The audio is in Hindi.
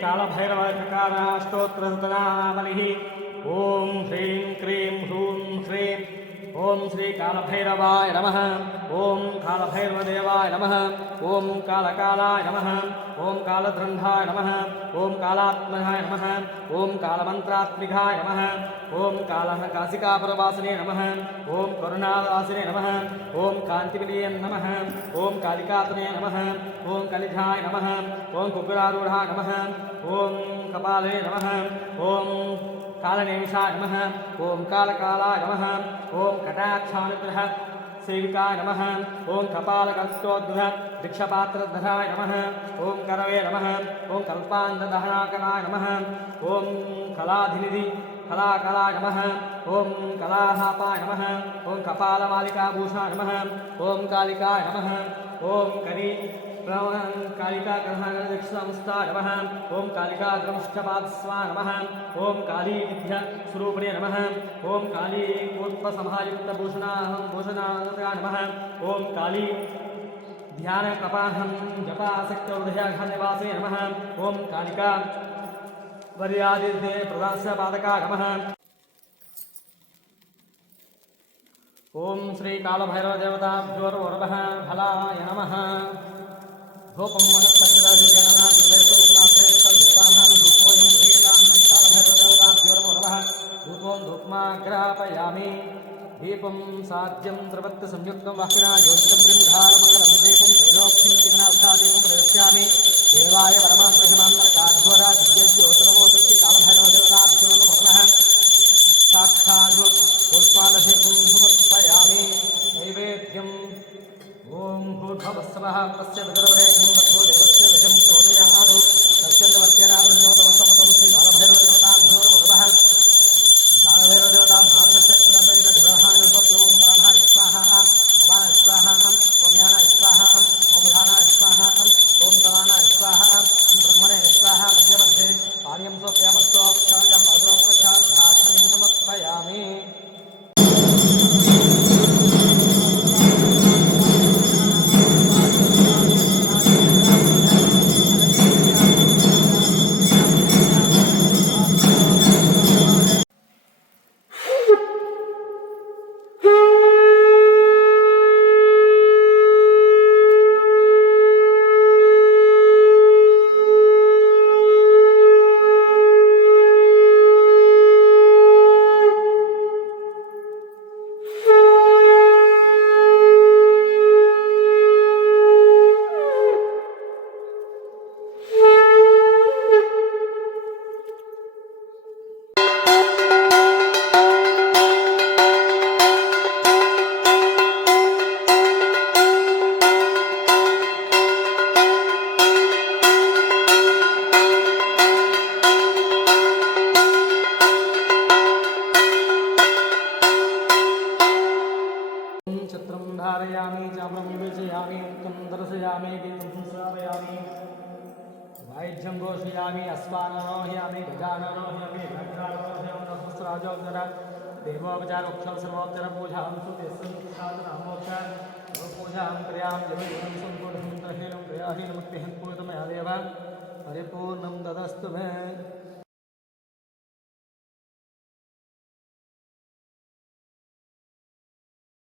कालभैरवकाराष्टोत्तरसतनामावलिः ॐ ह्रीं क्रीं ह्रूं श्रीं ॐ श्री कालभैरवाय नमः। ॐ कालभैरवदेवाय नमः। ॐ कालकालाय नमः। ॐ कालद्रन्धाय नमः। ॐ कालात्मनाय नमः। ॐ कालमन्त्रात्मिकाय नमः। ॐ काशिकापुरवासिने नमः। ॐ करुणावासिने नमः। ॐ कान्तिविलये नमः। ॐ कालिकातने नमः। ॐ कलिधाय नमः। ॐ कुकुरारूढाय नमः। ॐ कपाले नमः। ॐ कालनेमिषाय नमः। ॐ कालकालाय नमः। ॐ कटाक्षानुग्रह सेविकाय नमः। ॐ कपालकल्पोद्भव दीक्षापात्रधराय नमः। ॐ करवे नमः। ॐ कल्पान्धदहनाकराय नमः। ॐ कलाधिनिधि कलाकलाय नमः। ॐ कलाहापाय नमः। ॐ कपालमालिकाभूषाय नमः। ॐ कालिकाय नमः। ॐ करी कालिका ग्रहणदक्षिणामुस्ताय नमः। ॐ कालिका ग्रंष्ठपादस्वा नमः। ॐ काली विद्यास्वरूपिणे नमः। ॐ काली भूषणाय नमः। ॐ काली ध्यानकपाहं जपासक्तहृदयाघनिवासे नमः। ॐ कालिका वर्यादिते प्रदास्यपादकाय नमः। ॐ श्री कालभैरवदेवताभ्यो नमः। फलाय नमः। धूपं धूपमाग्रापयामि। दीपं साध्यं त्रिवक्तसंयुक्तं वाक्यना ज्योतिषं गृहालमङ्गलं दीपं त्रैलोक्यं चिग्नावसादीपं प्रयस्यामि। देवाय परमान्तहिमान्मरकाध्वरा दिव्यज्योतिर्मोऽस्ति कालभैरवदेवताभ्यो नमः। साक्षात् पुष्पालशेखं समर्पयामि। नैवेद्यं ॐ भूर्भुवस्सवः तस्य पितरवरेण्यं भर्गो देवस्य विषं प्रचोदयात्। सत्यन्दवत्यनावृन्दवतमसमतं श्री कालभैरवदेवताभ्यो नमः। कालभैरवदेवतां मार्गचक्रसहितग्रहाय सत्यं प्राणाय स्वाहा। उपानाय स्वाहा। ॐ ज्ञानाय स्वाहा। ॐ धानाय स्वाहा। ॐ समानाय स्वाहा। ब्रह्मणे स्वाहा। मध्ये मध्ये पानीयं स्वप्यामस्तोक्षायां पादोप्रक्षालधातुं समर्पयामि। चित्रं धारयामि चामरं विचयामि उत्तम दर्शयामि गीतं श्रावयामि वाइद्यं घोषयामि अस्मानरोहयामि गजानरोहयामि घण्टारोहयामि सहस्राजोत्तर देवोपचारोक्षं सर्वोत्तर पूजां सुतेस्संसादनामोक्ष पूजां क्रियां जपं संपूर्णं त्रहीनं क्रियाहीनं मुक्तिं पूर्णमया देव परिपूर्णं ददस्तु मे।